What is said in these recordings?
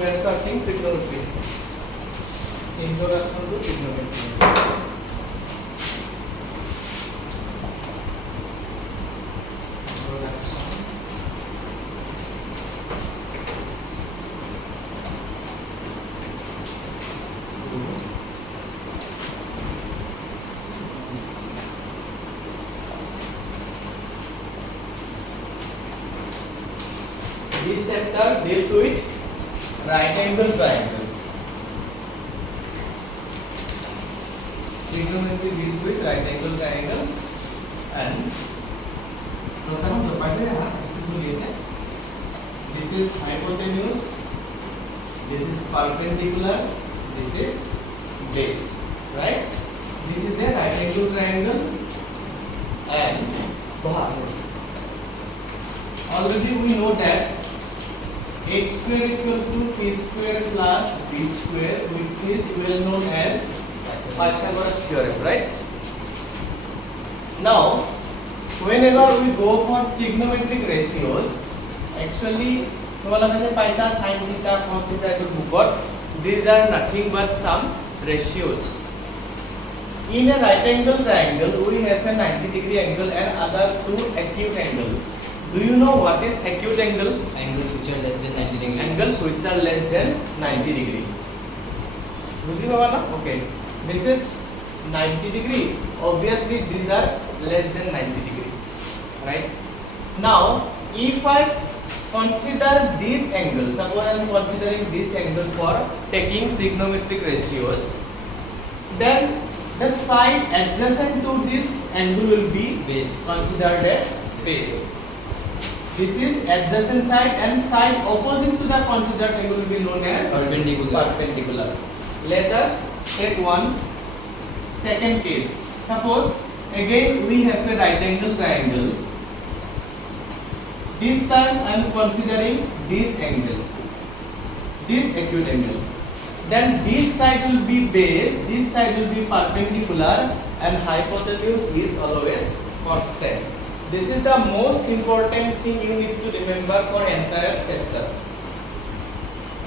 we are starting trigonometry. Introduction to trigonometry. This chapter deals with right angle triangle. Trigonometry deals with right angle triangles and this is hypotenuse, this is perpendicular, this is base, right? This is a right angle triangle and already we know that x square equal to p square plus b square, which is well known as Pythagoras theorem, right? Now, whenever we go for trigonometric ratios, actually, paisa, sin theta, cos theta, these are nothing but some ratios. In a right angle triangle, we have a 90-degree angle and other two acute angles. Do you know what is acute angle? Angles which are less than 90 degree. Angles which are less than 90 degree. Okay. This is 90 degree. Obviously, these are less than 90 degree. Right? Now, if I consider this angle, suppose I am considering this angle for taking trigonometric ratios, then the side adjacent to this angle will be Base. considered as base. This is adjacent side and side opposite to the considered angle will be known as perpendicular. Let us take one second case. Suppose again we have a right angle triangle. This time I am considering this angle, this acute angle. Then this side will be base, this side will be perpendicular, and hypotenuse is always constant. This is the most important thing you need to remember for entire chapter.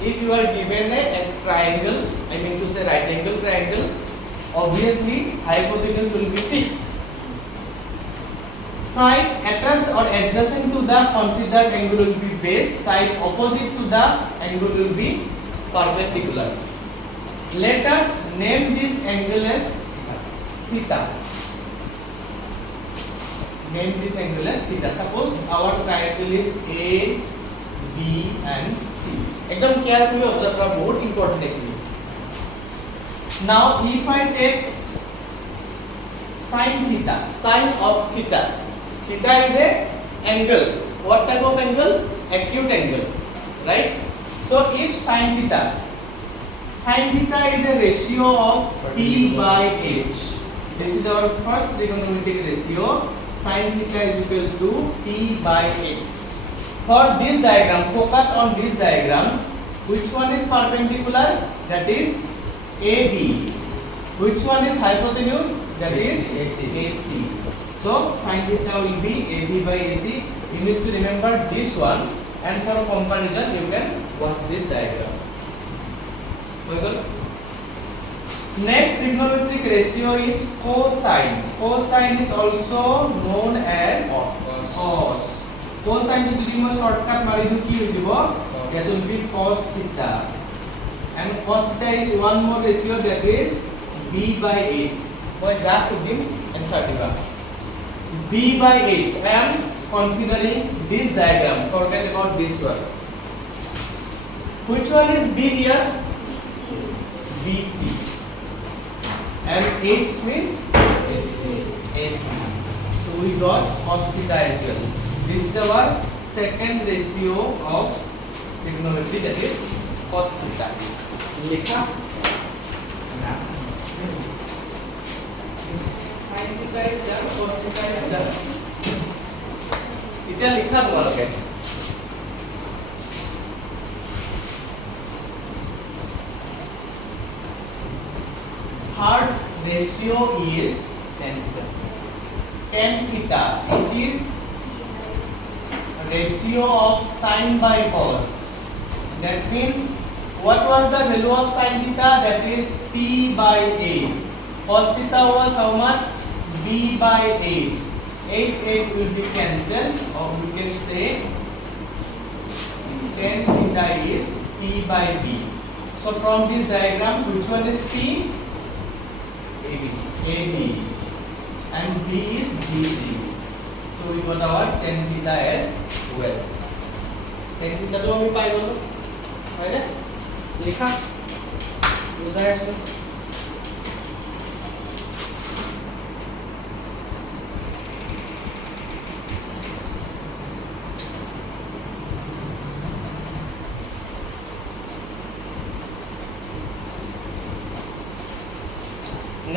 If you are given a triangle, I mean to say right angle triangle, obviously hypotenuse will be fixed. Side attached or adjacent to the considered angle will be base, side opposite to the angle will be perpendicular. Let us name this angle as theta. Name this angle as theta. Suppose our triangle is A, B and C. एकदम carefully observe the board, important actually. Now if I take sin theta, sine of theta. Theta is a angle. What type of angle? Acute angle, right? So if sin theta is a ratio of P by H. This is our first trigonometric ratio. Sin theta is equal to P by X. For this diagram, focus on this diagram. Which one is perpendicular? That is AB. Which one is hypotenuse? That is AC. So sin theta will be AB by AC. You need to remember this one, and for comparison you can watch this diagram. Okay. Next trigonometric ratio is cosine. Cosine is also known as cos. Cosine to the shortcut maridu ki hojibo? That will be cos theta. And cos theta is one more ratio, that is B by H. What is that to give answer diba? B by H. I am considering this diagram. Forget about this one. Which one is B here? BC. And H means AC. So we got cos theta as well. This is our second ratio of trigonometry, that is cos theta. Likha. Sin theta is done, cos theta is done. Itya likha tomaloke. Third ratio is tan theta. Tan theta, it is ratio of sine by cos. That means what was the value of sin theta? That is p by h. Cos theta was how much? b by h. H will be cancelled, or we can say tan theta is t by b. So from this diagram, which one is p? AB, and b is BC. So we got our tan theta as well. Tan theta to আমি পাই গলো, হয়নে? লিখা বুঝাই আছো।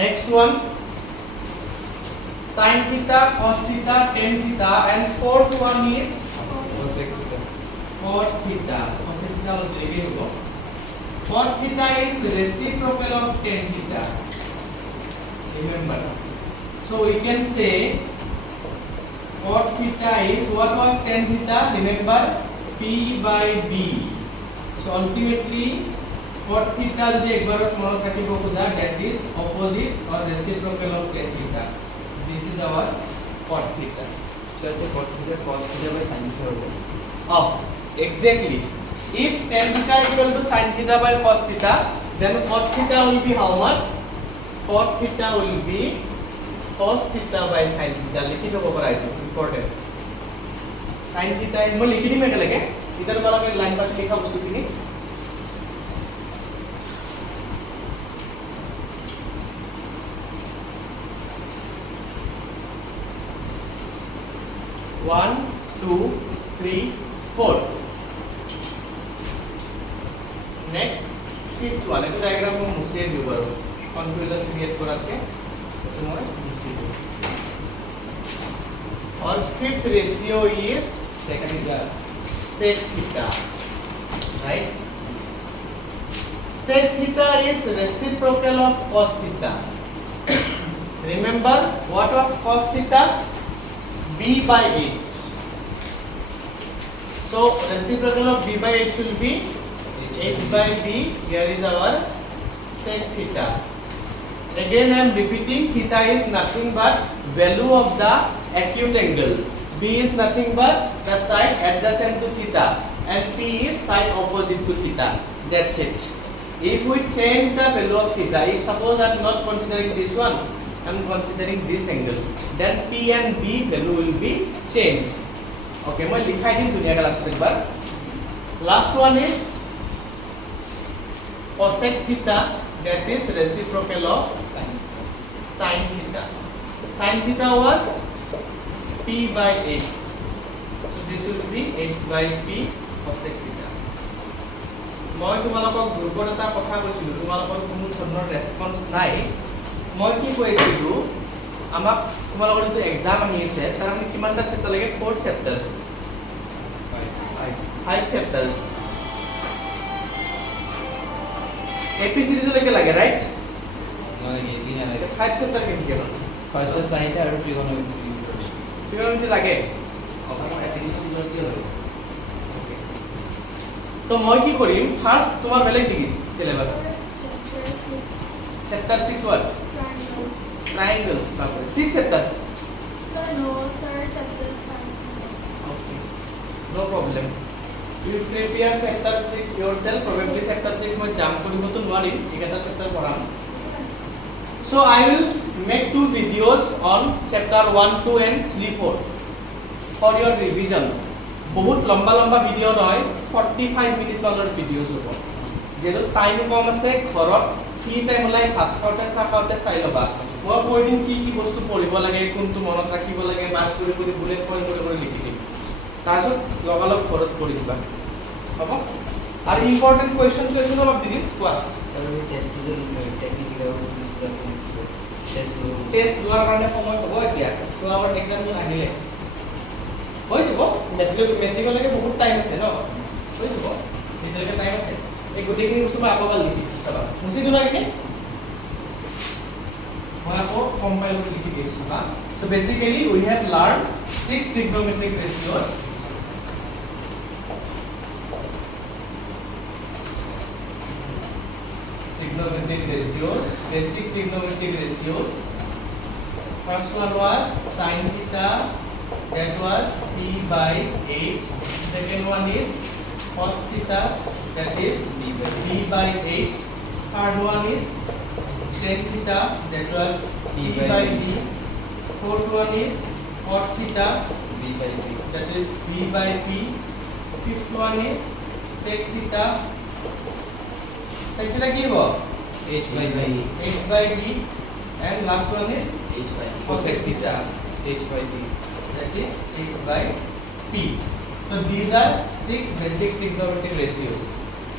Next one, sin theta, cos theta, tan theta, and fourth one is Cosec theta. cot theta. Cos theta will take it. Cot theta is reciprocal of tan theta. Remember. So we can say cot theta is, what was tan theta? Remember, p by b. So ultimately cot theta যদি একবাৰত মনত ৰাখিব খোজা, that is opposite or reciprocal of tan theta. This is our cot theta. So the cot theta cos theta by sin theta होगा. Oh, exactly. If tan theta equal to sin theta by cos theta, then cot theta will be how much? Cot theta will be cos theta by sin theta. লিখি থব পৰা এইটো important. Sin theta is মই লিখি দিম একেলগে, ইতাৰ পৰা আমি লাইন বাই লিখা বস্তুখিনি। One, two, three, four. Next, fifth one. This diagram को मुझसे भी करो. Confusion create कराते तो मैं मुझसे भी. और fifth ratio is sec theta. Sec theta, right? Sec theta is reciprocal of cos theta. Remember what was cos theta? B by h. So reciprocal of b by h will be h by b. Here is our sec theta. Again I am repeating, theta is nothing but value of the acute angle. B is nothing but the side adjacent to theta, and p is side opposite to theta. That's it. If we change the value of theta, if suppose I am not considering this one, I am considering this angle, then p and b value will be changed. Okay, मैं लिखा ही दुनिया का last एक बार. Last one is cosec theta, that is reciprocal of sin theta. Sin theta was p by h. So this will be h by p cosec theta. মই তোমালোকক গ্ৰুপৰ এটা কথা কৈছিলো, তোমালোকৰ কোনো ধৰণৰ ৰেসপন্স নাই। মই কি কৈছিলো, আমাক তোমালোকৰ যিটো এক্সাম আহি আছে তাৰ মানে কিমানটা চেপ্টাৰ লাগে? 4 চেপ্টাৰছ, 5 চেপ্টাৰছ এপি সিরিজলৈকে লাগে, ৰাইট? নহয় এপি না লাগে 5 চেপ্টাৰ কেনেকৈ হ'ল? ফাৰ্স্ট sin theta আৰু trigonometry trigonometry লাগে। অকমান এপিনিটি জল কি হয়? তো মই কি কৰিম, ফাৰ্স্ট তোমাৰ বেলেগ degree syllabus chapter 6 what? Triangles. 6 chapters. Sir, no, sir, chapter 5. Okay. No problem. You prepare chapter 6 yourself. Probably chapter 6 মই জাম কৰিব তো নোৱাৰিম, এটা chapter পঢ়াম। So I will make 2 videos on chapter 1, 2 and 3, 4 for your revision. বহুত লম্বা লম্বা video নহয়, 45 minute মানৰ ভিডিওজ হ'ব। যেহেতু টাইম কম আছে, ঘৰত ফ্ৰী টাইম ওলাই ভাত খাওঁতে চাহ খাওঁতে চাই ল'বা। মই কৈ দিম কি কি বস্তু পঢ়িব লাগে, কোনটো মনত ৰাখিব লাগে, মাৰ্ক কৰি কৰি বুলেট পইণ্ট কৰি কৰি লিখি দিম। তাৰপিছত লগালগ ঘৰত কৰি দিবা, হ'ব? আৰু ইম্পৰ্টেণ্ট কুৱেশ্যন চুৱেশ্যন অলপ দি দিম, কোৱা। আৰু টেষ্ট টেকনিকেল টেষ্ট লোৱাৰ কাৰণে সময় হ'ব এতিয়া, তোমালোকৰ এক্সামটো আহিলে হৈ যাব। মেট্ৰিকলৈকে বহুত টাইম আছে ন, হৈ যাব, তেতিয়ালৈকে টাইম আছে। এই গোটেইখিনি বস্তু মই আকৌ এবাৰ লিখি দিছোঁ, চাবা মুচি দিওঁ নেকি? মই আকৌ কম্পাইল লিখি দিছোঁ, চাবা। So basically we have learned 6 trigonometric ratios. trigonometric ratios, basic trigonometric ratios. First one was sin theta, that was p by h. Second one is cos theta, that is b by h. Third one is tan theta, that was p by b. Fourth one is cot theta, B by B. that is b by p. Fifth one is sec theta. Sec theta ki hobo? H by B. H by b. And last one is H by B. cosec theta, H by B. that is h by p. So these are 6 basic trigonometric ratios.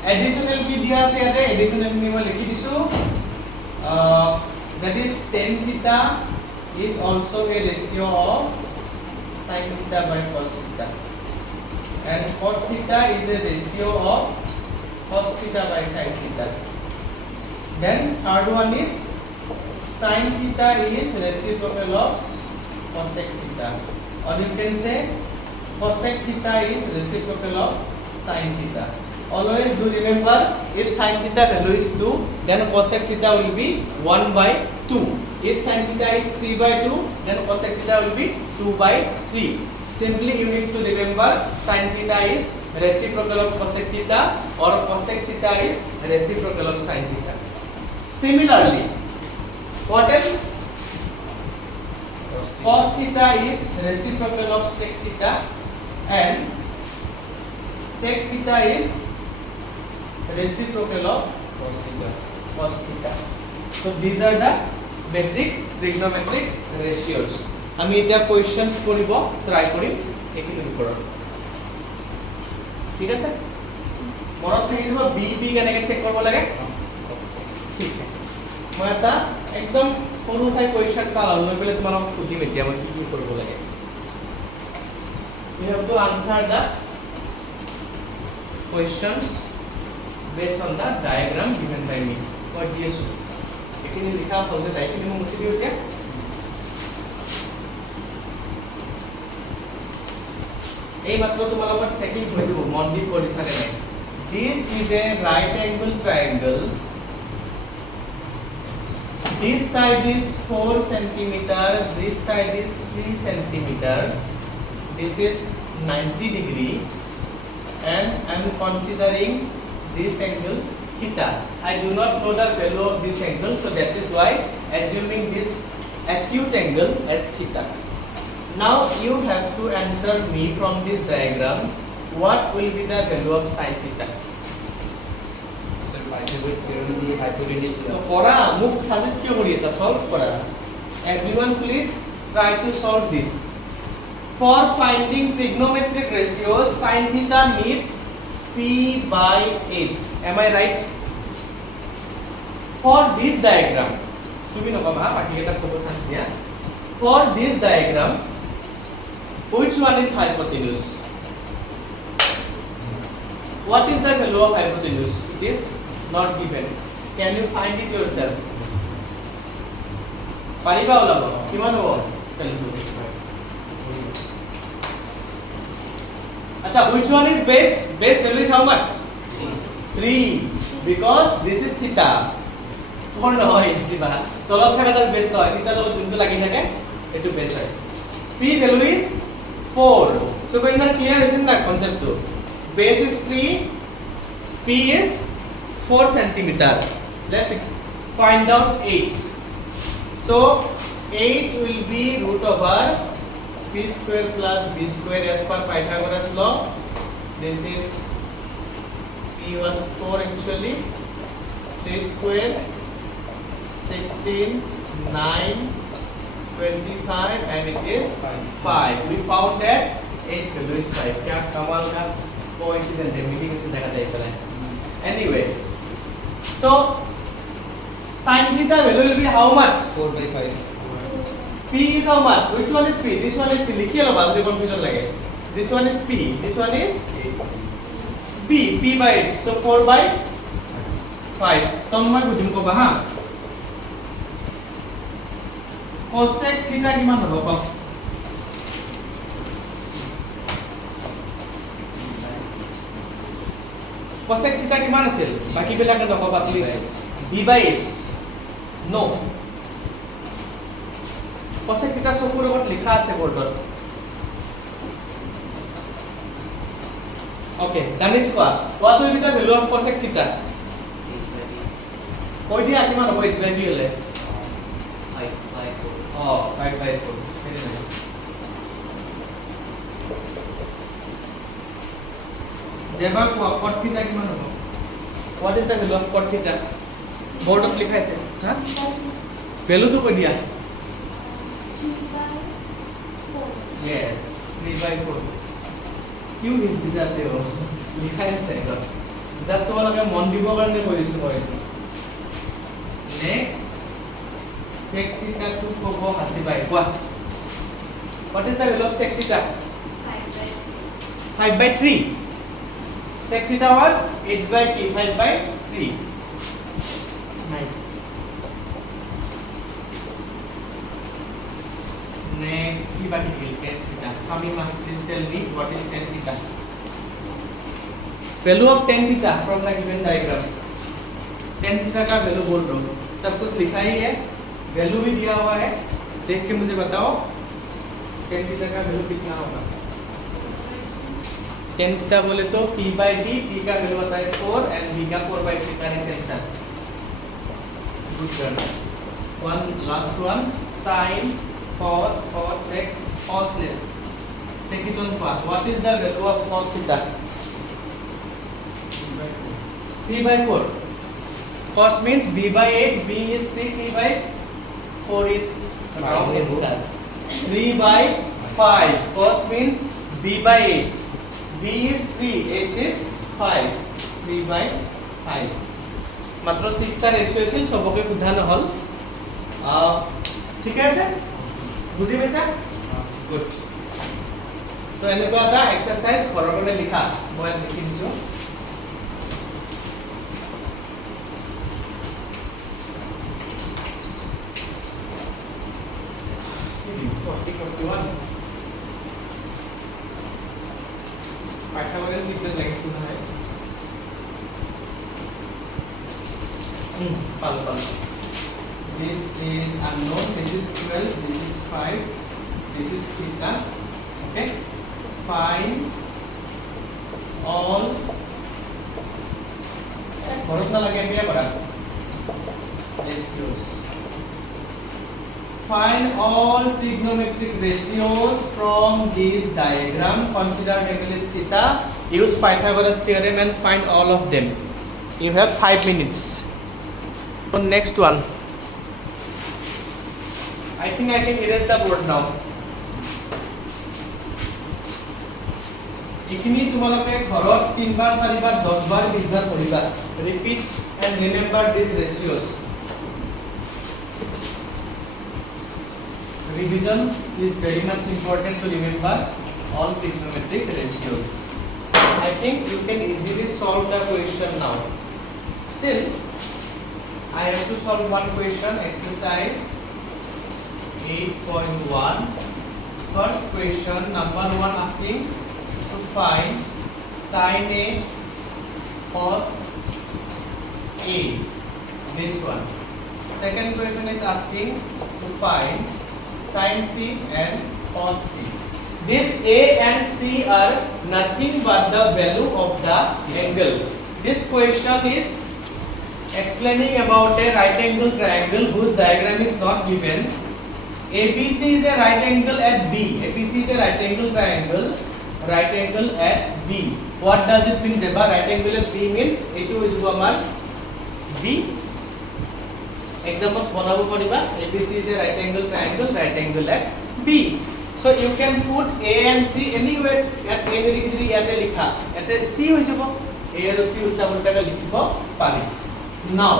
Additional p diya ase yate, additional p moi likhi disu. That is tan theta is also a ratio of sin theta by cos theta, and cot theta is a ratio of cos theta by sin theta. Then third one is sin theta is reciprocal of cosec theta, or you can say cosec theta is reciprocal of sin theta. Always do remember, if sin theta value is 2, then cosec theta will be 1 by 2. If sin theta is 3 by 2, then cosec theta will be 2 by 3. Simply you need to remember sin theta is reciprocal of cosec theta, or cosec theta is reciprocal of sin theta. Similarly, what else? Cos theta is reciprocal of sec theta, and sec theta is reciprocal of Cos theta. cos theta. So these are the basic trigonometric ratios. আমি এটা questions কৰিব try কৰিম এইখিনিৰ ওপৰত, ঠিক আছে? মনত থাকি যাব বি বি কেনেকৈ চেক কৰিব লাগে, ঠিক আছে? মই এটা একদম সৰু চাই কোয়েশ্চন পাল লৈ পেলাই তোমালোকক সুধিম এতিয়া মই কি কৰিব লাগে. You have to answer the questions based on the diagram given by me. What do you see? এইখিনি লিখা হ'ল যে এইখিনি মই মুছি দিওঁ এতিয়া. এই মাত্ৰ তোমালোকৰ চেকিং হৈ যাব, মন দি কৰিছা নে নাই? This is a right angle triangle. This side is 4 centimeter, this side is 3 centimeter. This is 90 degree, and I am considering this angle theta. I do not know the value of this angle, so that is why assuming this acute angle as theta. Now you have to answer me from this diagram what will be the value of sin theta. Sir, Pythagoras theorem the hypotenuse. So pora muk suggest kyo kori asa solve kora. Everyone please try to solve this. For finding trigonometric ratios, sin theta needs p by h. Am I right? For this diagram, tumi nokaba baki eta kobo sankhya. For this diagram, which one is hypotenuse? What is the value of hypotenuse? It is not given. Can you find it yourself? Pariba olabo kiman hobo? Acha, which one is base? Base value is how much? 3. Because this is theta. 4 নহয় জিবা তলত থাকাটা base নহয়, theta তলত যোনটো লাগি থাকে এটো বেস হয়. P value is 4. So when that clear is in that concept to base is 3, P is 4 centimeter. Let's find out h. So h will be root over p square plus b square as per Pythagoras law. This is p was 4 actually. 3 square 16, 9, 25, and it is 5. We found that h value is 5. क्या कमाल का coincidence है, meeting इसी जगह देख रहे हैं. Anyway, so sin theta value will be how much? 4 by 5. P is how much? Which one is P? This one is P. लिखिए लो बाद में confusion लगे. This one is P. This one is P. P by h. So 4 by 5. तो मैं बुझूँ को बहा. cosec theta किमान होगा कब? cosec theta किमान असेल? बाकी बेला का दखो बातली b by h no cosec theta চকুৰ লগত লিখা আছে বৰ্ডত okay দানিশ কোৱা what will be the value of cosec theta কৈ দিয়া কিমান হ'ব h by b হলে 5/4 oh 5/4 very nice जेबा কোৱা cot theta কিমান হ'ব what is the value of cot theta বৰ্ডত লিখা আছে হা ভ্যালু তো কৈ দিয়া 3/4 yes 3/4 क्यों इस बिजाते हो लिखा है सेकंड जस्ट তোমালোকে মন দিবৰ কাৰণে কৈছো মই নেক্সট sec theta টু ক'ব হাসি বাই কোৱা what is the value of sec theta 5/3 sec theta was h by t 5/3 nice next কি বাকি গেল tan theta Samima please tell me what is tan theta value of tan theta from the given diagram tan theta का value बोल दो सब कुछ लिखा ही है वैल्यू भी दिया हुआ है देख के मुझे बताओ tan theta का वैल्यू कितना होगा tan theta बोले तो p by d t का वैल्यू आता है 4 and b का 4/3 correct answer good done one last one sin cos sec cos ले second part what is the value of cos theta 3/4 cos means b by h b is 3 3/4 is wrong answer 3/5 cos means b by h b is 3 h is 5 3/5 মাত্ৰ 6 টা ৰেশিও আছিল সবকে সোধা নহল ঠিক আছে বুজি পাইছা গুড তো এনেকুৱা এটা এক্সাৰসাইজ ঘৰৰ কাৰণে লিখা মই লিখি দিছো পাঠাবলৈ কিমান লাগিছিল নহয় পালো this is unknown this is 12 this is 5 this is theta okay find all ঘৰত না লাগে দিয়া কৰা ratios find all trigonometric ratios from this diagram consider angle is theta use Pythagoras theorem and find all of them you have 5 minutes so next one I think I can erase the board now इखिनि তোমালোকে ঘৰত 3 বাৰ 4 বাৰ 10 বাৰ 20 বাৰ পঢ়িবা repeat and remember these ratios revision is very much important to remember all trigonometric ratios I think you can easily solve the question now still I have to solve one question exercise 8.1 first question number 1 asking to find sin A cos A this one second question is asking to find sin C and cos C this A and C are nothing but the value of the angle this question is explaining about a right angle triangle whose diagram is not given ABC is a right angle at B ABC is a right angle triangle right angle at B what does it mean jeba right angle at B means etu is amar B example banabo pariba ABC is a right angle triangle right angle at B so you can put A and C anywhere at A likhi yate likha ate C hoi jabo A and C ulta ulta ka likhibo pari now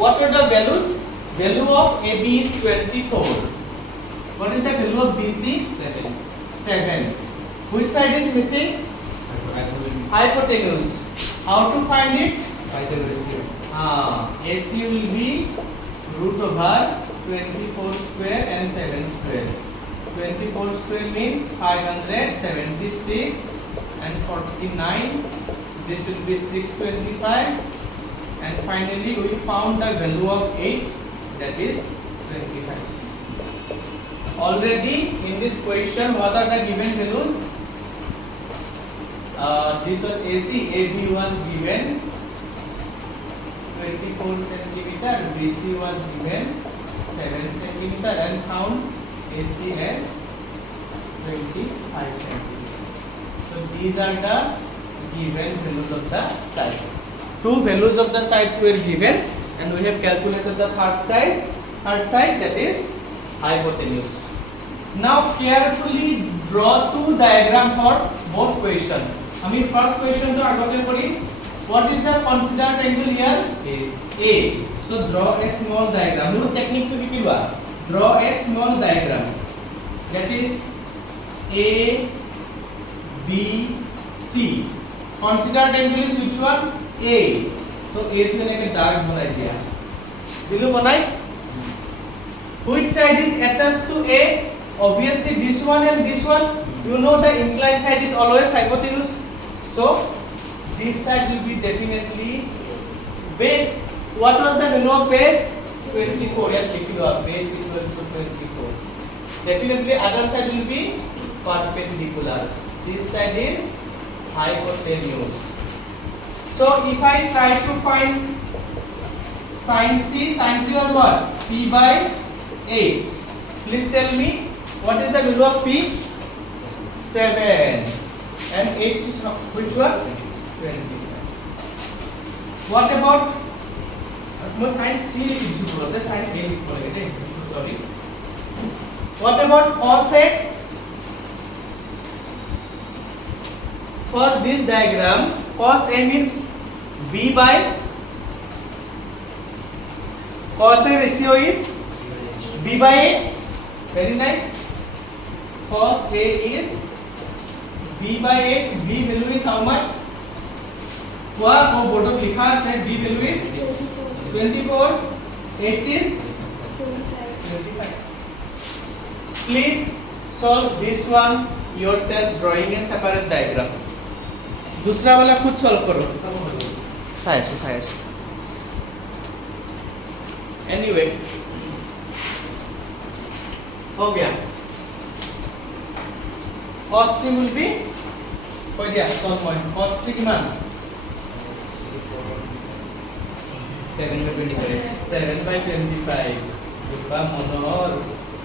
what are the values value of AB is 24 what is the value of BC 7 which side is missing hypotenuse how to find it Pythagoras theorem AC will be root over 24 square and 7 square 24 square means 576 and 49 this will be 625 and finally we found the value of h, that is 25. Already in this question, what are the given values? This was AC, AB was given 24 centimeter, BC was given 7 centimeter, and found AC as 25 centimeter. So these are the given values of the sides. Two values of the sides were given, and we have calculated the third side, that is hypotenuse. Now carefully draw two diagram for both question. আমি first question to agote kori. What is the considered angle here? A. So draw a small diagram. Mur technique to kiba? Draw a small diagram. That is A, B, C. Considered angle is which one? A. So A to make a dark banai diya. Dilu banai? Which side is attached to A? Obviously this one and this one. You know the inclined side is always hypotenuse. So this side will be definitely base. What was the value of base? 24. Yes, base equal to 24. Definitely other side will be perpendicular. This side is hypotenuse. So if I try to find sin C was what? P by H. Please tell me what is the value of P? 7. And H is which one? 25. What about sin C? Sin A. Sorry. What about cos A? For this diagram, cos A means B by cos A ratio is B by H. Very nice. Cos A is B by H. B value is how much? What? Oh, board of likha hai. B value is 24. H is 25. Please solve this one yourself, drawing a separate diagram. दूसरा वाला खुद solve करो. Size anyway हो गया. cos C will be কৈ দিয়া cos মই cos C কিমান 7 by 25 কিবা মনৰ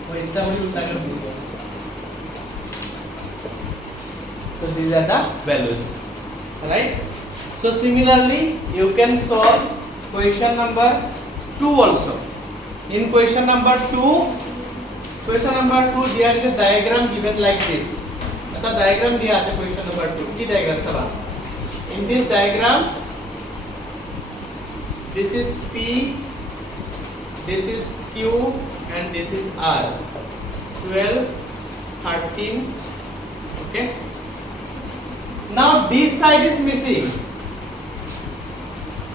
পইচা বুলি উল্টাকে বুঝো. So these are the values, right? So similarly you can solve question number 2 also. In question number 2 there is a diagram given like this. The diagram diya ase question number 2. Ki diagram saba? In this diagram, this is P, this is Q, and this is R. 12, 13. Okay. Now this side is missing.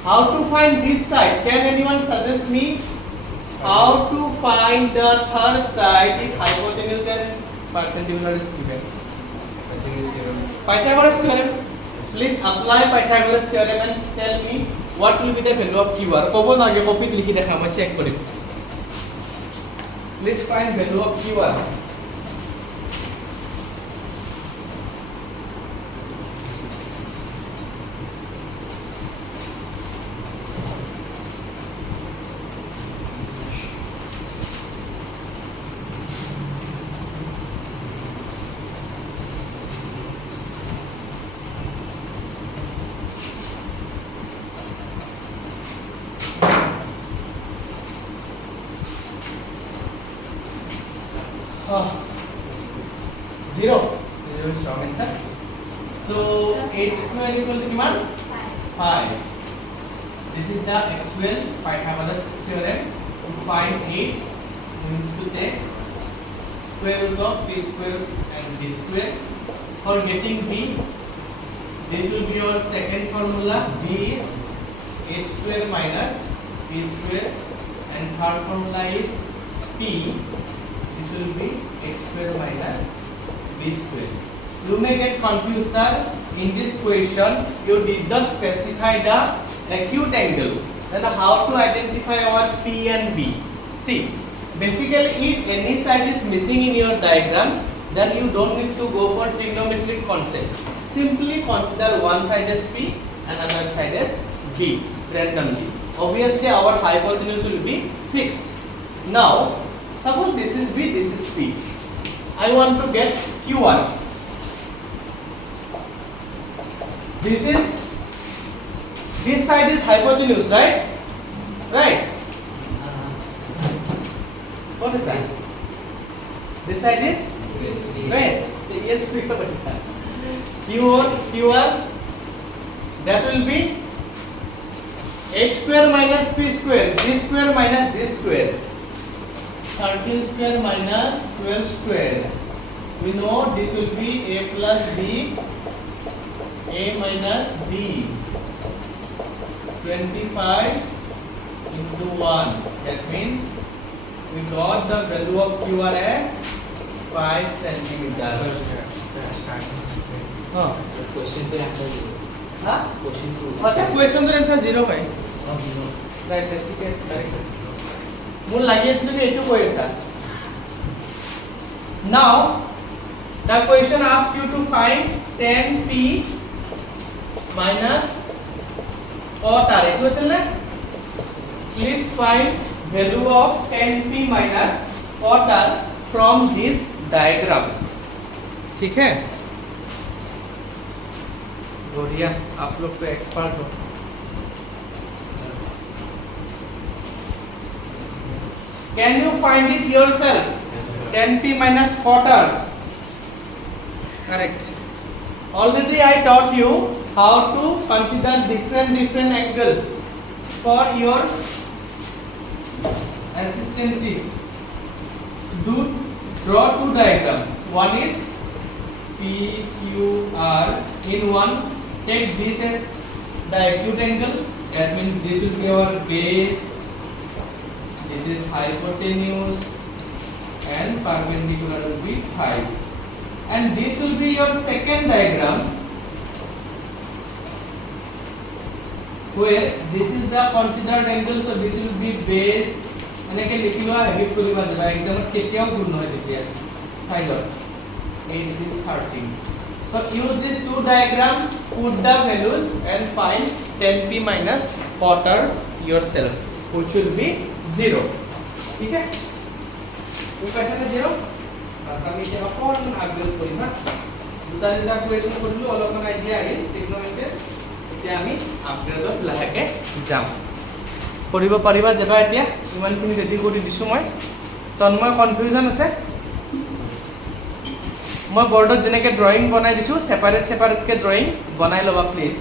How to find this side? Can anyone suggest me how to find the third side if hypotenuse and perpendicular is given? Pythagoras theorem. Please apply Pythagoras theorem and tell me what will be the value of QR. Kobo na ge copy likhi dekha ma check kori. Please find value of QR. Zero is wrong answer. So h square equal to kiman 5. This is the actual Pythagoras theorem. To find h, we need to take square root of b square and b square. For getting b, this will be our second formula. B is h square minus b square, and third formula is p. This will be h square minus b square. You may get confused, sir. In this question, you did not specify the acute angle. Then how to identify our P and B? See, basically if any side is missing in your diagram, then you don't need to go for trigonometric concept. Simply consider one side as P and another side as B randomly. Obviously our hypotenuse will be fixed. Now, suppose this is B, this is P. I want to get Q1. This side is hypotenuse, right? Right. What is that? This side is base. Yes, Q1, that will be h square minus p square, b square minus this square. 13 square minus 12 square. We know this will be a plus b, a minus b. 25 into 1. That means we got the value of QR as 5 centimeters. हाँ. Question to answer 0. हाँ? Question to. अच्छा question तो answer 0 है. Oh, 0. Right sir, ठीक है right. मुझे लगी इसलिए भी एटू कोई ऐसा. Now the question asks you to find 10p minus what are equation है? Please find value of 10p minus what are from this diagram. ठीक है? बढ़िया, आप लोग तो एक्सपर्ट हो. Can you find it yourself? 10p minus quarter. Correct. Already I taught you how to consider different angles for your assistancy. Draw two diagram. One is PQR. In one, take this as the acute angle. That means this will be our base. This is hypotenuse and perpendicular will be height. And this will be your second diagram where this is the considered angle. So this will be base. এনেকে লিখিবা heavy কৰিবা যাবা এক্সামত কেতিয়াও ভুল নহয় তেতিয়া সাইডত 8 6 13. So use these two diagram, put the values and find 10p minus quarter yourself, which will be 0. ठीक है? कोई क्वेश्चन है 0? बस আমি সেবা কোন আপডেট করি না দুটা দুটা কোয়েশ্চন কৰিলো অলপমান আইডিয়া আহিল টেকনোমেট্ৰি এতিয়া আমি আপডেটত লাহেকে যাম কৰিব পাৰিবা যেবা এতিয়া ইমানখিনি ৰেডি কৰি দিছো মই তন্ময় কনফিউজন আছে মই বৰ্ডত যেনেকে ড্ৰয়িং বনাই দিছো সেপাৰেট কে ড্ৰয়িং বনাই লবা প্লিজ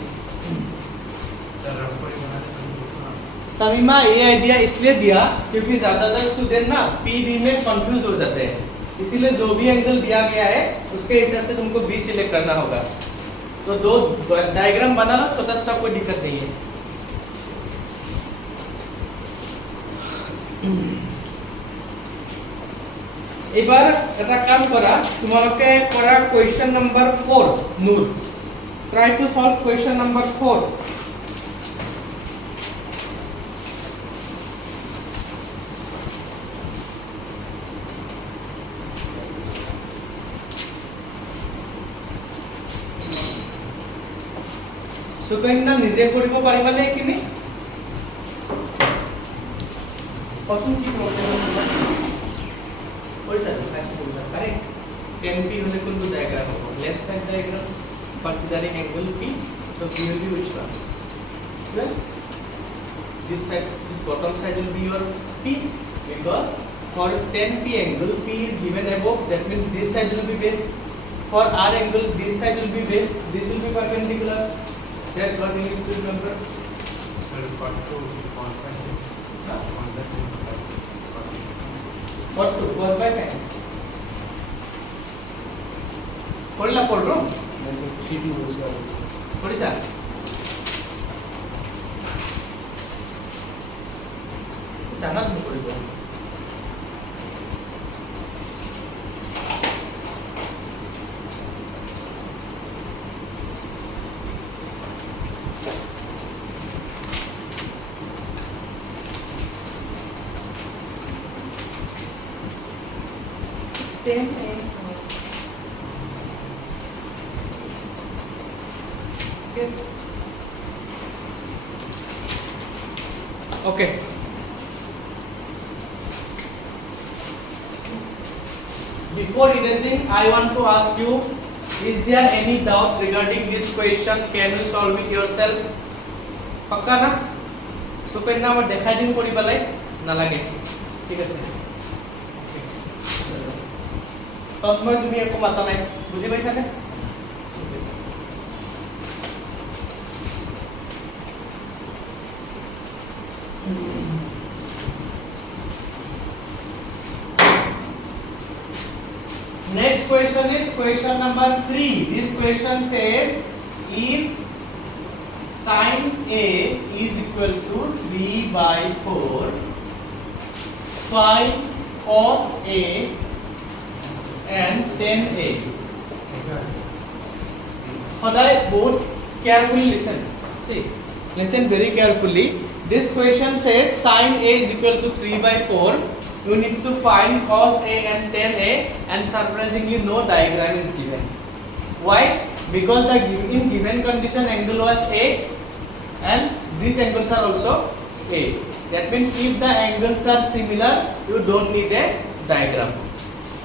समीमा ये आइडिया इसलिए दिया क्योंकि ज़्यादातर स्टूडेंट ना पी बी में कंफ्यूज हो जाते हैं इसीलिए जो भी एंगल दिया गया है उसके हिसाब से तुमको बी सिलेक्ट करना होगा तो दो डायग्राम बना लो छोटा छोटा कोई दिक्कत नहीं है এবার এটা কাম করা তোমালোকে করা question number 4 Noor try to solve question number 4 Sukanya নিজে কৰিব পাৰিবা নে কিনি কচোন কি প্ৰবলেম কৰিছা তুমি কৰিছা কাৰেক্ট 10p হলে কোনটো ডায়াগ্রাম হ'ব left side diagram considering angle p so p will be which one well this side this bottom side will be your p because for 10p angle p is given above that means this side will be base for r angle this side will be base this will be perpendicular. That's what we need to remember. So what to cos by sin? On the sin. What to cos by sin? পড়লা পড়লো? City বলছে পড়িছা? জানা তুমি পড়িব। 10A. Yes. Okay. Before erasing, I want to ask you, is there any doubt regarding this question? Can you solve it yourself? Pakka na? So penna amar dekhai din kori balai na lage. ঠিক আছে. তন্ময় তুমি একো মাতা নাই বুঝি পাইছা নে? Next question is question number 3. This question says if sin A is equal to 3 by 4, find cos A and tan A. Hodai both carefully listen. See, listen very carefully. This question says sin A is equal to 3 by 4. You need to find cos A and tan A, and surprisingly no diagram is given. Why? Because the in given condition angle was A and these angles are also A. That means if the angles are similar, you don't need a diagram.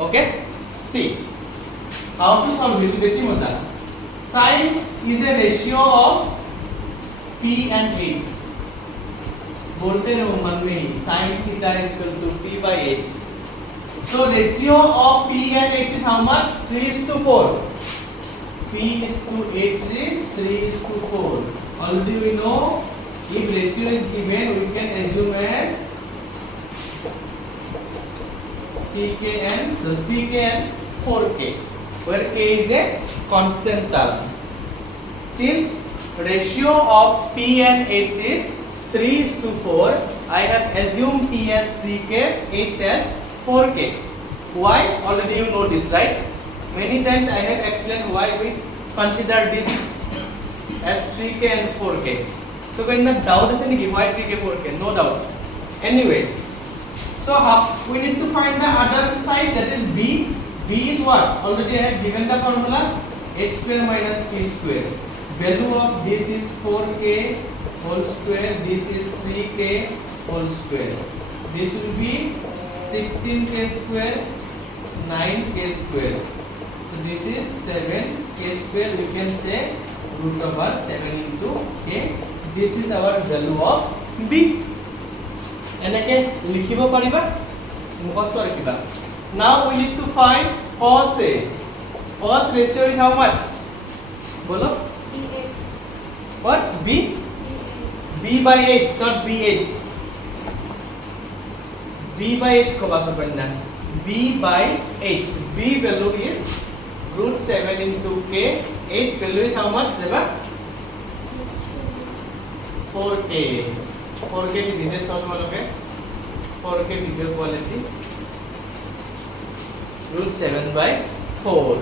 Okay? See, how to solve it? Basic moja. Sin is a ratio of P and H. बोलते रहो मन में ही sin theta is equal to P by H. So ratio of P and H is how much? 3:4. P is to H is 3:4. Already we know if ratio is given, we can assume as 3k and 4k, where k is a constant term. Since ratio of P and H is 3:4, I have assumed P as 3k, H as 4k. Why? Already you know this, right? Many times I have explained why we consider this as 3k and 4k. So when the doubt is any, why 3k, 4k? No doubt. Anyway, so how we need to find the other side, that is B. B is what? Already I have given the formula, h square minus p square. Value of this is 4k whole square, this is 3k whole square. This will be 16k square, 9k square. So this is 7k square. We can say root over 7 into k. This is our value of B. এনেকে লিখিব পাৰিবা, মুখস্থ ৰাখিবা. Now we need to find cos A. Cos ratio is how much? বলো. BH. What? B? B by H, not BH. B by H ko baso panna. B by H. B value is root 7 into k. H value is how much? 4k. 4k की विशेष formula पे 4k video quality root 7 by 4.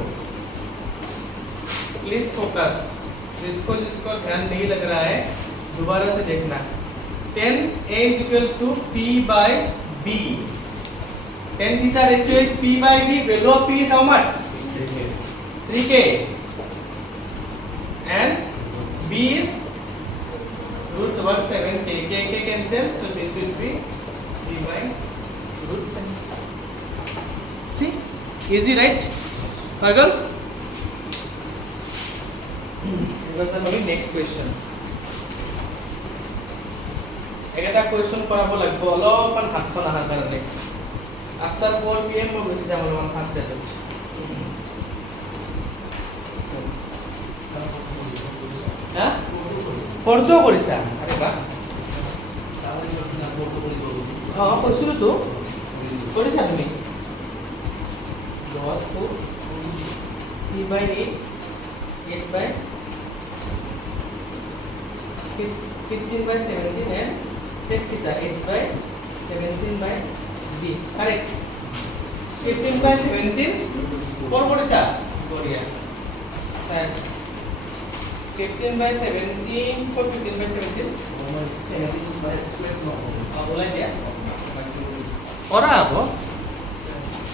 Please focus. जिसको ध्यान नहीं लग रहा है दोबारा से देखना. tan A is equal to P by B. Tan theta ratio is P by B. Value of P is how much? 3k. And B is root over 7k. K cancel, so this will be P by root 7. See? Easy, right? Pagal? Next question. একটা question কৰাব লাগিব অলপমান হাতখন আহাৰ কাৰণে. After 4 PM মই Gucci যাম অলপমান ফাৰ্ষ্ট সেটত. হা? পঢ়তো কৰিছা? আৰে বাহ. কৈছিলোঁ তো. কৰিছা তুমি? Log 2 P by H 8 by 15 by 17 and sec theta H by 17 by B. Correct. 15 by 17 4 কৰিছা? বঢ়িয়া. Science. 15 by 17 4 15 by 17 17 by 12 ওলাই দিয়া. কৰা হ'ব.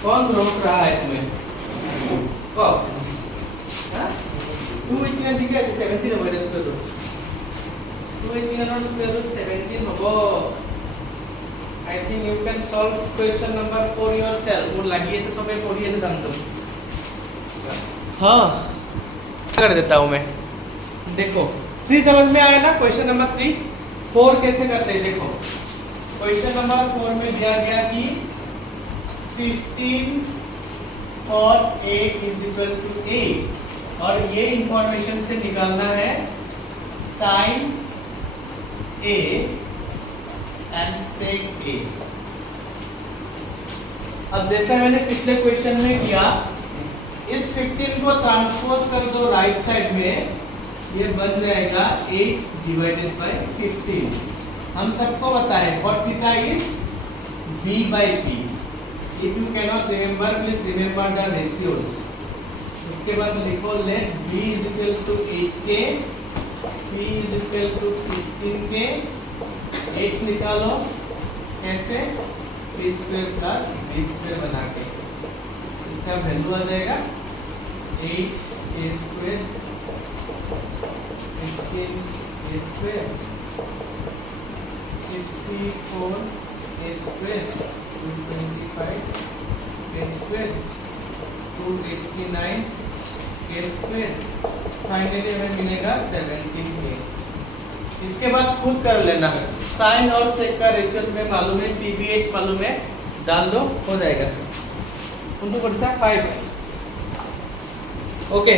कौन रोक रहा है तुम्हें? कौन? हाँ? 218 ठीक है 17 होगा स्क्वायर रूट 218 स्क्वायर रूट 17 होगा I think you can solve question number 4 yourself वो लगी ऐसे सब एक पढ़ी ऐसे दाम तुम हाँ कर देता हूँ मैं देखो 3 समझ में आया ना क्वेश्चन नंबर 3 4 कैसे करते हैं देखो क्वेश्चन नंबर 4 में दिया गया कि 15 और a is equal to 8 और ये इंफॉर्मेशन से निकालना है sin a and sec a। अब जैसा मैंने पिछले क्वेश्चन में किया इस 15 को ट्रांसपोज कर दो राइट साइड में ये बन जाएगा 8 डिवाइडेड बाय 15। हम सबको बताएं cot theta is b by p। If you cannot remember, please remember the ratios। उसके बाद लिखो let b is equal to 8k, p is equal to 15k, h निकालो कैसे p square plus b square बना के इसका value आ जाएगा 8k square 15k square 64k square 225 k square 289 k square finally हमें मिलेगा 17k। इसके बाद खुद कर लेना है साइन और सेक का रेशियो तुम्हें मालूम है pbh मालूम है डाल दो हो जाएगा उनको पड़सा 5 ओके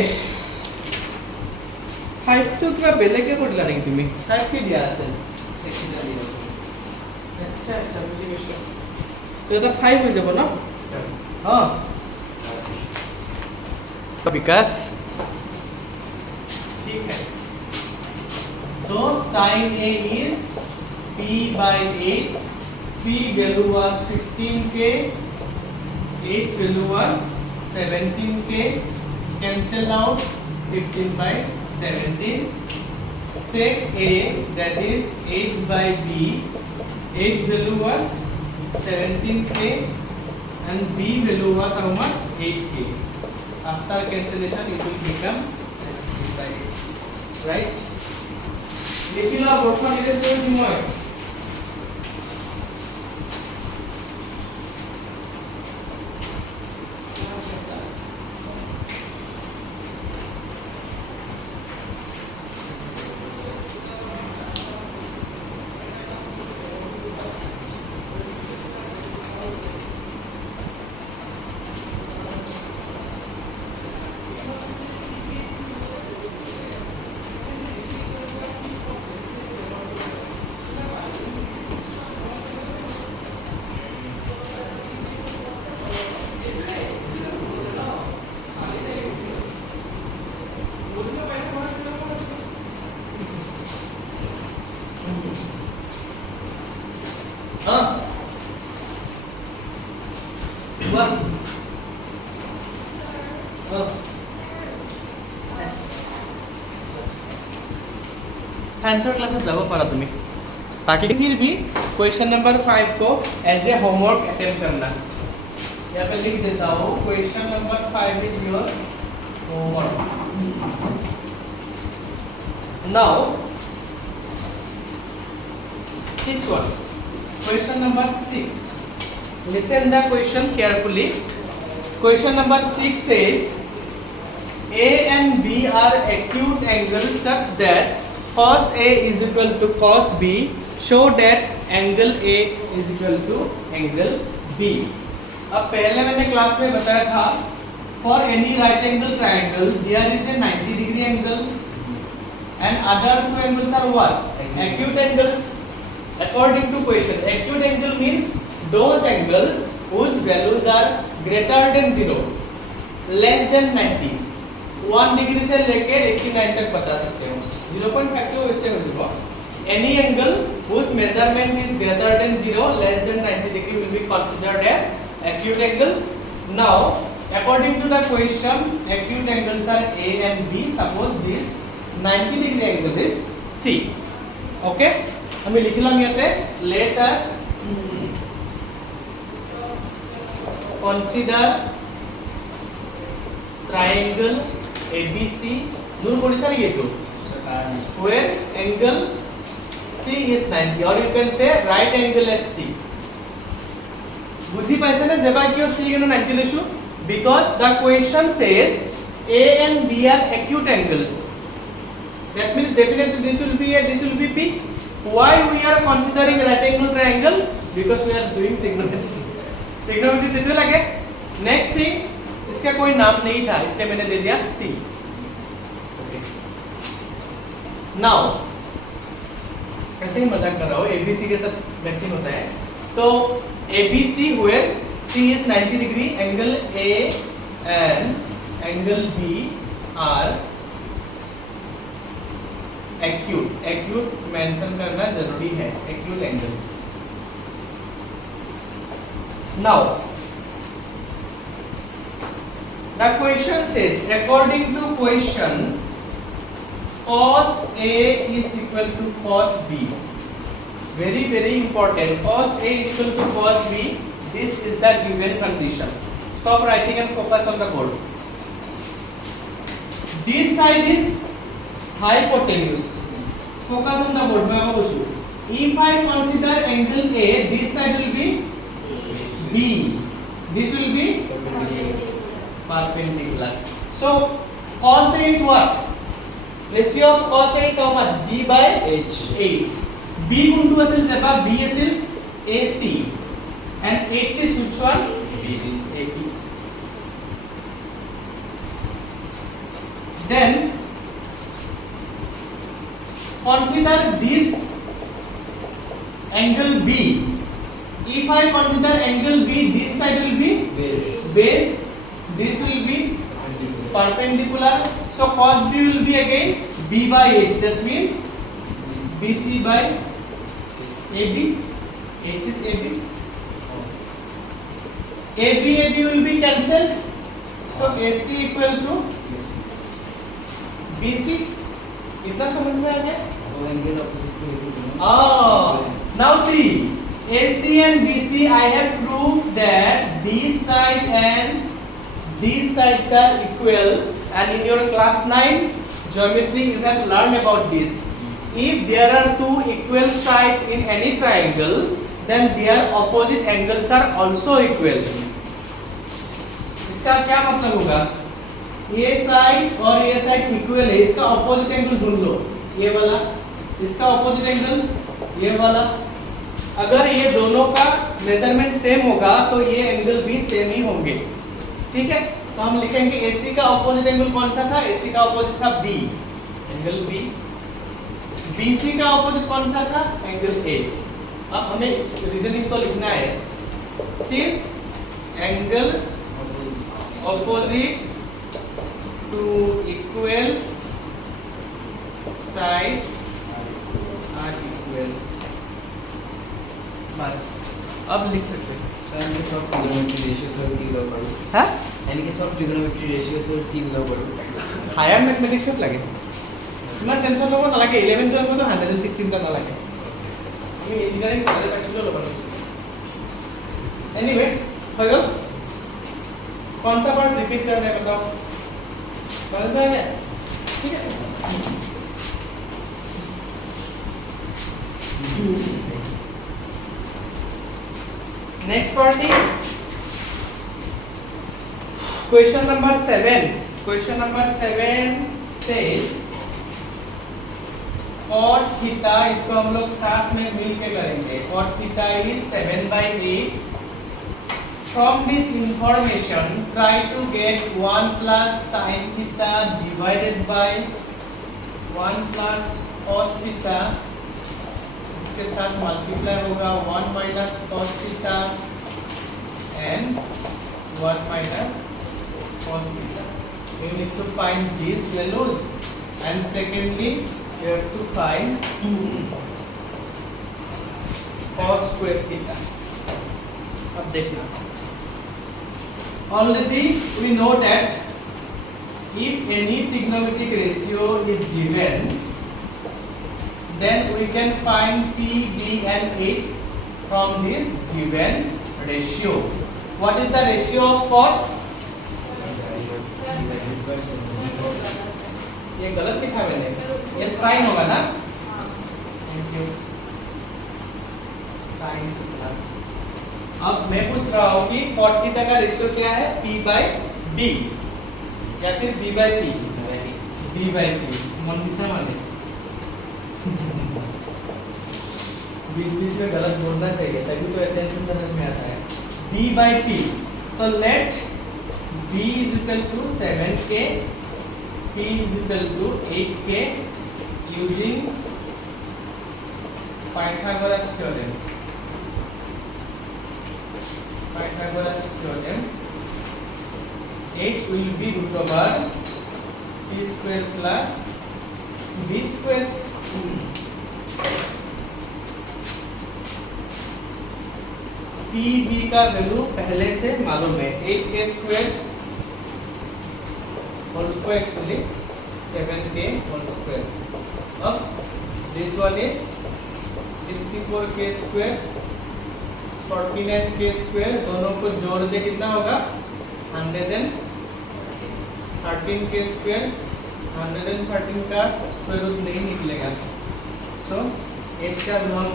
5 तो क्या बेले के कोड लारेंगे तुम्हें 5 के दिया असेल सेक्शन दिया अच्छा अच्छा बुझी गयो तो এটা 5 हो যাব ना हां विकास ठीक है तो sin a is p by h p value was 15k h value was 17k cancel out 15 by 17 sec a that is h by b h value was 17k and b value was how much 8k after cancellation it will become 17 by 8 right लिखिला board में erase कर दूं मैं science class যাব পারা তুমি बाकी फिर भी क्वेश्चन नंबर 5 को एज ए होमवर्क अटेम्प्ट करना यहाँ पे लिख देता हूँ question number 5 is your homework now 6 question number 6 listen the question carefully question number 6 says a and b are acute angles such that cos a is equal to cos b show that angle a is equal to angle b। अब पहले मैंने class में बताया था for any right angle triangle there is a 90 degree angle and other two angles are what acute angles according to question acute angle means those angles whose values are greater than 0 less than 90 1 degree से लेके 89 तक बता सकते हो 0.5 वैसे हो जाएगा any angle whose measurement is greater than 0 less than 90 degree will be considered as acute angles। now according to the question acute angles are a and b suppose this 90 degree angle is c okay আমি লিখলাম ইয়াতে let us consider triangle ABC nur kodisa ni etu where angle C is 90 or you can say right angle at C বুঝি পাইছে না যেবা কিয় C কেন 90 লৈছো because the question says A and B are acute angles that means definitely this will be A this will be P why we are considering right angle triangle because we are doing trigonometry तो लगे next thing इसका कोई नाम नहीं था इसलिए मैंने दे दिया C नाउ ऐसे ही मजाक कर रहा हूँ ABC के साथ मैचिंग होता है तो ABC where C is 90 degree angle A and angle B are acute mention करना जरूरी है acute angles now the question says according to question cos A is equal to cos B very important cos A is equal to cos B this is the given condition stop writing and focus on the board this side is hypotenuse focus on the board मैं बोलूँ if I consider angle A this side will be B this will be perpendicular so cos A is what ratio of cos A is how much B by H B Guntur असेल जेबा B असेल AC and H is which one AB then consider this angle B if I consider angle B this side will be base this will be perpendicular so cos B will be again B by H that means BC by AB H is AB AB will be cancelled so AC equal to BC इतना समझ में आ गया now see AC and BC I have proved that this side and these sides are equal and in your class 9 geometry you have learned about this if there are two equal sides in any triangle then their opposite angles are also equal इसका क्या मतलब होगा ये side और ये side equal है इसका opposite angle ढूंढ लो ये वाला इसका ऑपोजिट एंगल ये वाला अगर ये दोनों का मेजरमेंट सेम होगा तो ये एंगल भी सेम ही होंगे ठीक है तो हम लिखेंगे AC का ऑपोजिट एंगल कौन सा था AC का ऑपोजिट था B एंगल B BC का ऑपोजिट कौन सा था एंगल A अब हमें इस रीजनिंग को लिखना है since angles opposite to equal sides are equal बस अब लिख सकते हैं सर इनके सब ट्रिग्नोमेट्री रेशियो सर की लो करो हाँ इनके सब ट्रिग्नोमेट्री रेशियो सर की लो करो हायर मैथमेटिक्स में लगे इतना टेंशन लो ना लगे 11 12 में तो 116 का ना लगे हमें इंजीनियरिंग वाले पैसे लो बना एनीवे हो गया कौन सा पार्ट रिपीट करना है बताओ समझ में आ गया ठीक है next part is question number 7 question number 7 says cot theta इसको हम लोग साथ में मिलके करेंगे cot theta is 7/8 from this information try to get 1 plus sin theta divided by 1 plus cos theta इसके साथ मल्टीप्लाई होगा 1 minus cos theta and 1 minus cos theta you need to find these values and secondly you have to find cos square theta अब देखना already we know that if any trigonometric ratio is given then we can find P, B and H from this given ratio what is the ratio of cot? ये गलत लिखा मैंने, ये sine होगा ना? Thank you. Sine theta. अब मैं पूछ रहा हूँ कि कॉट थीटा का रेशियो क्या है? p बाय b या फिर b by p? b by p। मन दिशा माने बीच में गलत बोलना चाहिए तभी तो अटेंशन समझ में आता है। b by p। So let b is equal to 7k, p is equal to 8k using Pythagoras theorem. Pythagoras theorem, h will be root over p square plus b square। p b का value पहले से मालूम है, 8k square whole square actually 7k whole square. अब this one is 64k square 49k square, दोनों को जोड़ दे कितना होगा? 113k square. 113 का स्क्वायर रूट नहीं निकलेगा, सो h का वैल्यू हम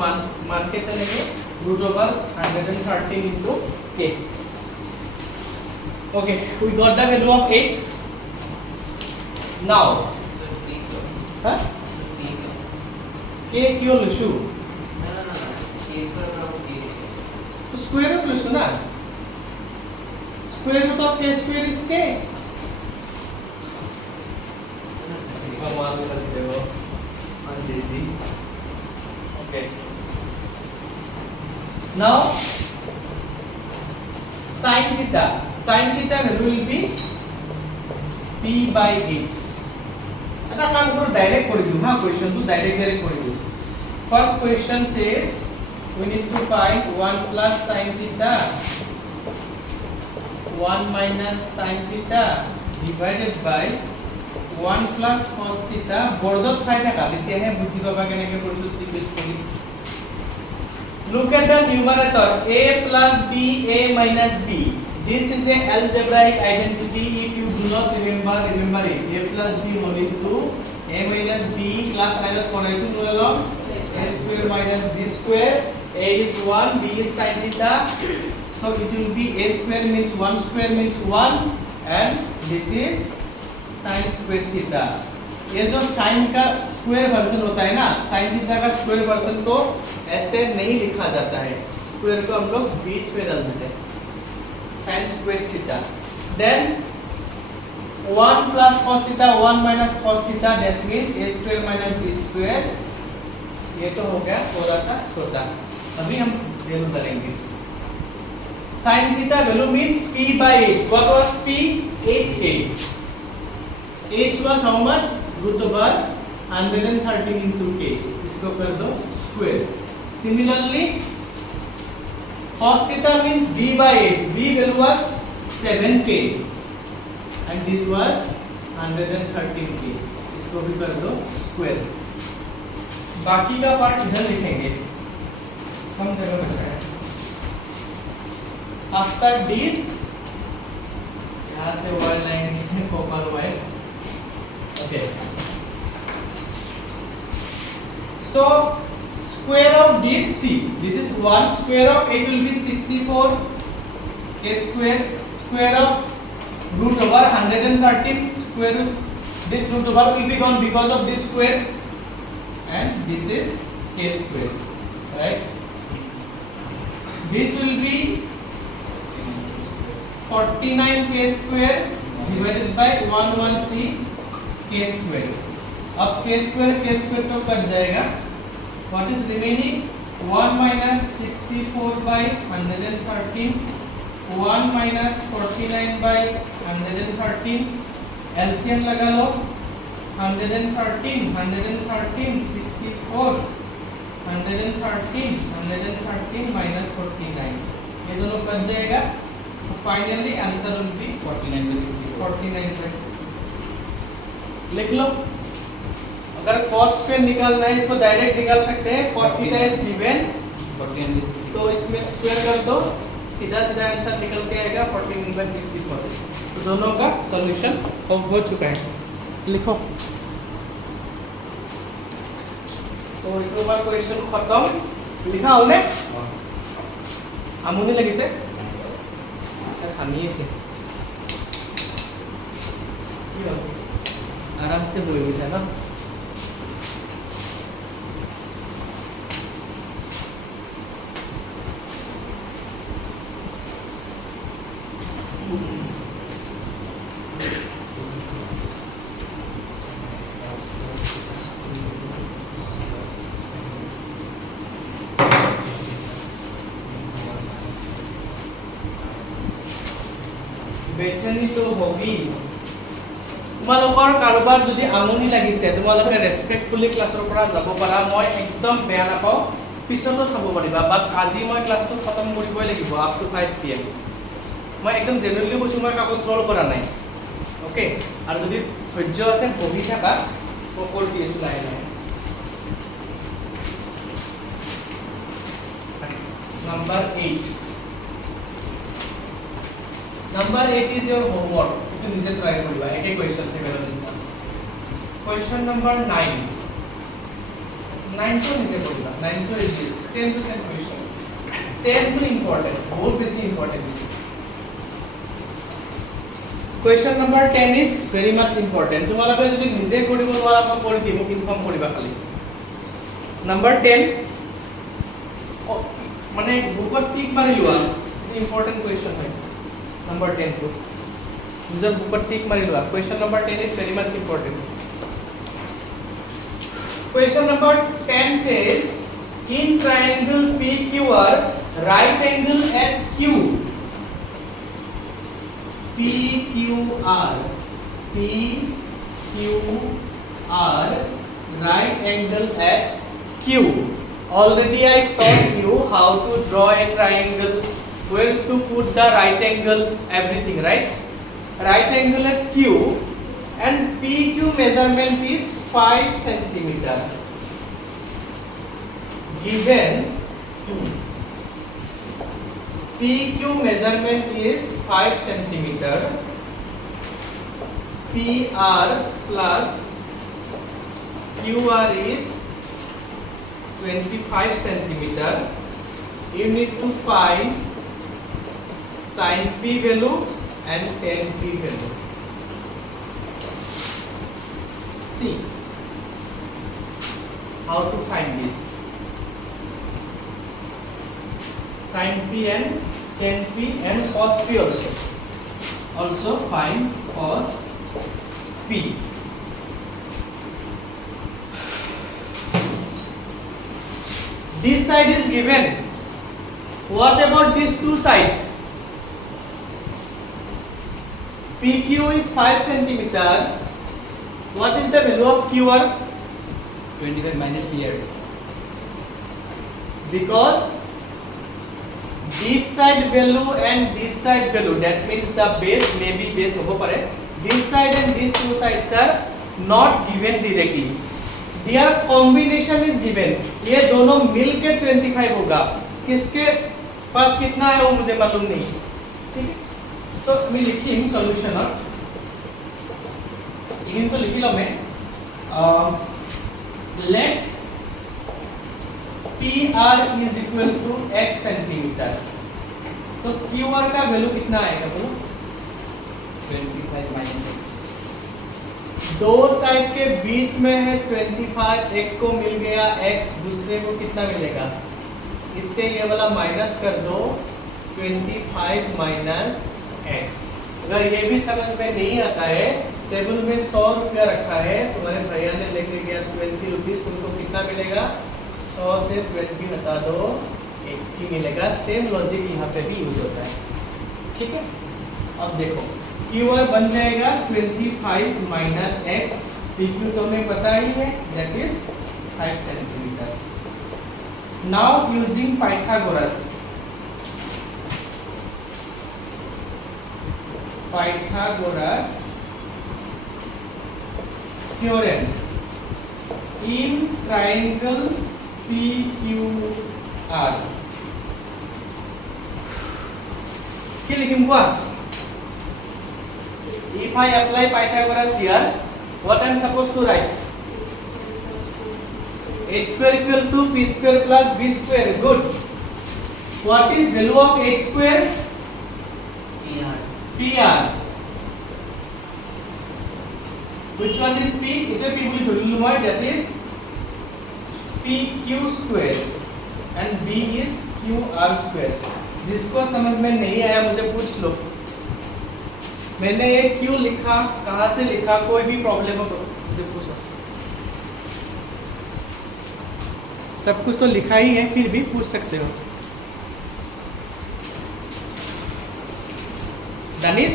मान के चलेंगे root over 113 into k। Okay, we got the value of h now. हाँ, k क्यों लिखूं? तो स्क्वायर रूट लिखो ना, square root of k square is k। कमाल करते हो अंग्रेजी। Okay, now sin theta, sin theta value will be p by h। এটা কাম করো ডাইরেক্ট করে দিও। হ্যাঁ, কোশ্চেন তো ডাইরেক্ট করে দিও। First question Sage we need to find 1 plus sin theta 1 minus sin theta divided by 1 plus cos theta। বর্গত side থাকা লিখতে हैं, বুঝি পাবা কেনেকে কৰিছো টিকেট কৰি। Look at the numerator a plus b a minus b। This is a algebraic identity. If you do not remember it। a plus b whole into a minus b class either correction হলো a square minus b square। a is 1, b is sin theta, so it will be a square means 1 square means 1 and this is sin square theta। ये जो sin का square version होता है ना, sin theta का square version को ऐसे नहीं लिखा जाता है, स्क्वायर को हम लोग बीच में डाल देते हैं, sin square theta। then 1 plus cos theta 1 minus cos theta, that means a square minus b square। ये तो हो गया थोड़ा सा छोटा, अभी हम वैल्यू करेंगे। sin theta value means p by h। what was p? 8k। h was how much? root over 113 into k। इसको कर दो square. Similarly cos theta means b by h। b value was 7k and this was 113k। इसको भी कर दो square. बाकी का part इधर लिखेंगे, कम जगह बचा है। आफ्टर दिस यहाँ से wire line copper wire. Okay, so square of this c, this is 1, square of 8 will be 64 k square, square of root over 113 square root, this root over will be gone because of this square and this is k square, right? This will be 49k square divided by 113 k square। अब k square तो cut जाएगा। what is remaining? 1 minus 64 by 113, 1 minus 49 by 113, LCM लगा लो। 113 64 113 minus 49, ये दोनों cut जाएगा। Finally answer will be 49 by 64। लिख लो। अगर cos square निकालना है इसको डायरेक्ट निकाल सकते हैं। cos theta is given 49 by 64। तो इसमें स्क्वायर कर दो सीधा सीधा आंसर निकल के आएगा 49/64। तो दोनों का सॉल्यूशन हो चुका है, लिखो। तो एक बार क्वेश्चन खत्म, लिखा होने আমনি লাগিছে হামিয়েছে কি হল आराम से बोल उठा ना বেচনি তো হবি তোমালোকৰ কাৰোবাৰ যদি আমনি লাগিছে তোমালোকে ৰেসপেক্টফুলি ক্লাছৰ পৰা যাব পাৰা মই একদম বেয়া নাপাওঁ পিছতো চাব পাৰিবা বাট আজি মই ক্লাছটো খতম কৰিবই লাগিব আপ টু 5 pm মই একদম জেনুইনলি কৈছো মই কাকো ট্ৰল কৰা নাই ওকে আৰু যদি ধৈৰ্য আছে বহি থাকা পকল দি আছো লাহে লাহে number 8 Number 8 is your homework. You need to try it. One question se karo response. Question number 9. 9 to nise koriba. 9 to is this. Same to same question. 10 to important. बहुत बेसी important. Question number 10 is very much important. तुम्हारा पे जो निजे करिब वाला मैं कर दिम इनफॉर्म करिबा खाली. Number 10 माने बुकत टिक मारि लुआ. Important question है. Number 10 to user book tick marilwa question number 10 is very much important question number 10 says in triangle PQR right angle at Q PQR right angle at Q already I taught you how to draw a triangle where to put the right angle everything right angle at Q and PQ measurement is 5 centimeter given PQ measurement is 5 centimeter PR plus QR is 25 centimeter you need to find sin p value and tan p value. See how to find this. Sin p and tan p and cos p also. Also find cos p. This side is given. What about these two sides? PQ is 5 centimeter. What is the value of QR? 25 minus PR. Because this side value and this side value, that means the base may be base ho pare. This side and these two sides are not given directly. Their combination is given. ये दोनों मिलके 25 होगा. किसके पास कितना है वो मुझे मालूम नहीं. ठीक है? तो मैं लिखी सॉल्यूशन इन तो लिखी लो मैं लेट PR is equal to x centimetre तो QR का वैल्यू कितना आएगा बोलो 25 minus x दो साइड के बीच में है 25 एक को मिल गया x दूसरे को कितना मिलेगा इससे ये वाला माइनस कर दो 25 माइनस x अगर ये भी समझ में नहीं आता है टेबल में 100 रुपया रखा है तुम्हारे भैया ने लेके गया 20 रुपीस तुमको कितना मिलेगा 100 से 20 हटा दो 80 मिलेगा सेम लॉजिक यहाँ पे भी यूज होता है ठीक है अब देखो QR बन जाएगा 25 माइनस x PQ तो हमें पता ही है that is 5 centimetre now using Pythagoras theorem in triangle PQR কি লিখিম কোৱা? If I apply Pythagoras here, what I am supposed to write? H square equal to P square plus B square. Good. What is value of H square? PR. Which one is P? इधर P बोली धोलू लूँ that is PQ square and B is QR square. जिसको समझ में नहीं आया मुझे पूछ लो. मैंने ये क्यों लिखा, कहाँ से लिखा, कोई भी प्रॉब्लम हो तो मुझे पूछो. सब कुछ तो लिखा ही है, फिर भी पूछ सकते हो. दानिश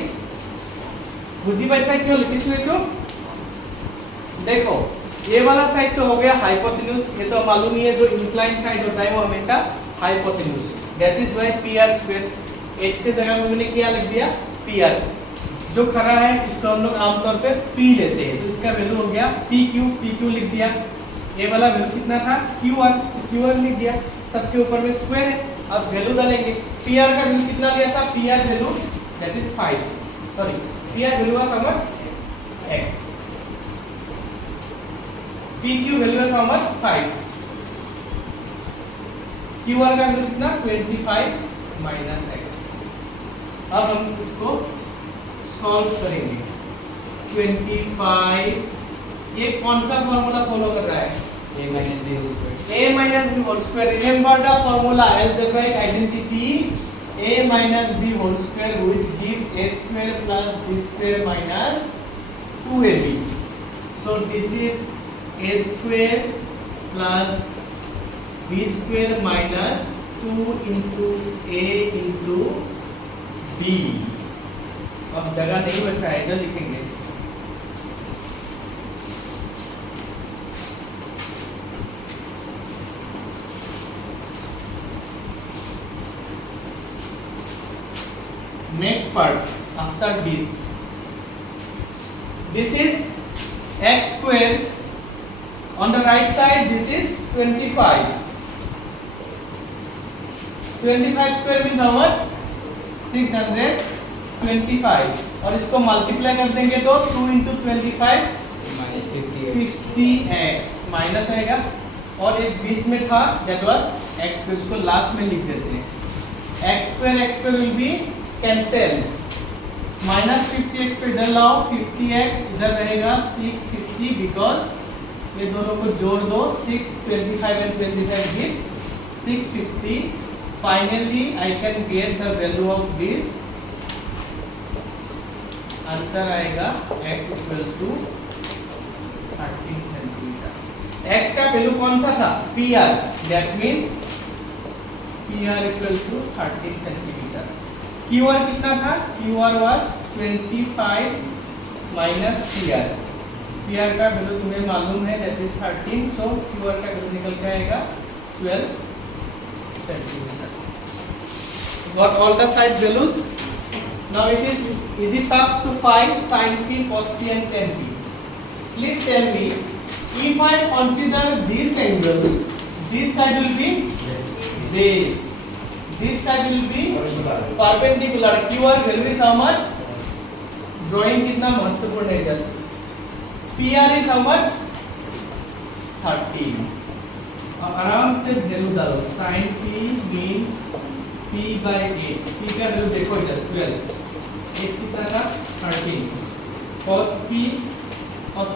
बुझी पैसा क्यों लिखी क्यों? देखो ये वाला साइड तो हो गया हाइपोटेन्यूज, ये तो मालूम ही है जो इंक्लाइन साइड होता है वो हमेशा hypotenuse. That is why PR square. H के जगह में मैंने क्या लिख दिया? PR. जो खरा है इसको हम लोग आमतौर पे P लेते हैं, तो इसका वैल्यू हो गया PQ लिख दिया. ये वाला वैल्यू कितना था? QR लिख दिया. सबके ऊपर में स्क्वायर है. अब वैल्यू डालेंगे. PR का वैल्यू कितना लिया था? PR value that is 5. Sorry, PR value was how much? X. PQ value was how much? 5. QR का वैल्यू कितना? 25 माइनस x. अब हम इसको सॉल्व करेंगे. 25 ये कौन सा फॉर्मूला फॉलो कर रहा है? A minus B whole square. A minus B whole square. Remember the formula, algebraic identity. A minus B whole square, which gives A square plus B square minus 2AB. So this is A square plus B square minus 2 into A into B. अब जगह नहीं बचा है, इधर लिखेंगे. Next part after this is x square. On the right side this is 25. 25 square means how much? 625. और इसको multiply कर देंगे तो 2 into 25 Minus 50x. 50x minus आएगा. और एक बीच में था that was x square, इसको लास्ट में लिख देते हैं. x square will be cancel. Minus 50x को इधर लाओ, 50x इधर रहेगा 650 बिकॉज ये दोनों को जोड़ दो. 6 25 and 25 gives 650. Finally I can get the value of this. Answer आएगा x equal to 13 centimetre. x का वैल्यू कौन सा था? PR. That means PR equal to 13 centimetre. QR कितना था? QR was 25 minus PR. PR का वैल्यू तुम्हें मालूम है दैट इज 13. सो QR का वैल्यू निकल के आएगा 12 centimetre. Got all the side values? Now it is easy task to find sin P, cos P and tan P. Please tell me, if I consider this angle, this side will be this. This side will be perpendicular. QR value is how much? Drawing कितना महत्वपूर्ण है इधर. PR is how much? 13. अब आराम से value डालो. sin P means P by H. P का value देखो इधर 12. H कितना था? 13. cos P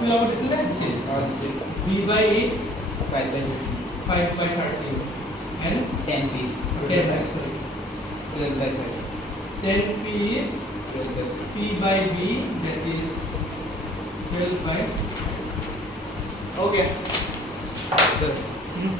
लोग डिसले से और इसे B by H 5 by 5 by 13 and 10p. 10 actually. 12 by 5. 10P is 12 by 5. P by B, that is 12 by. Okay. Sir, Hmm.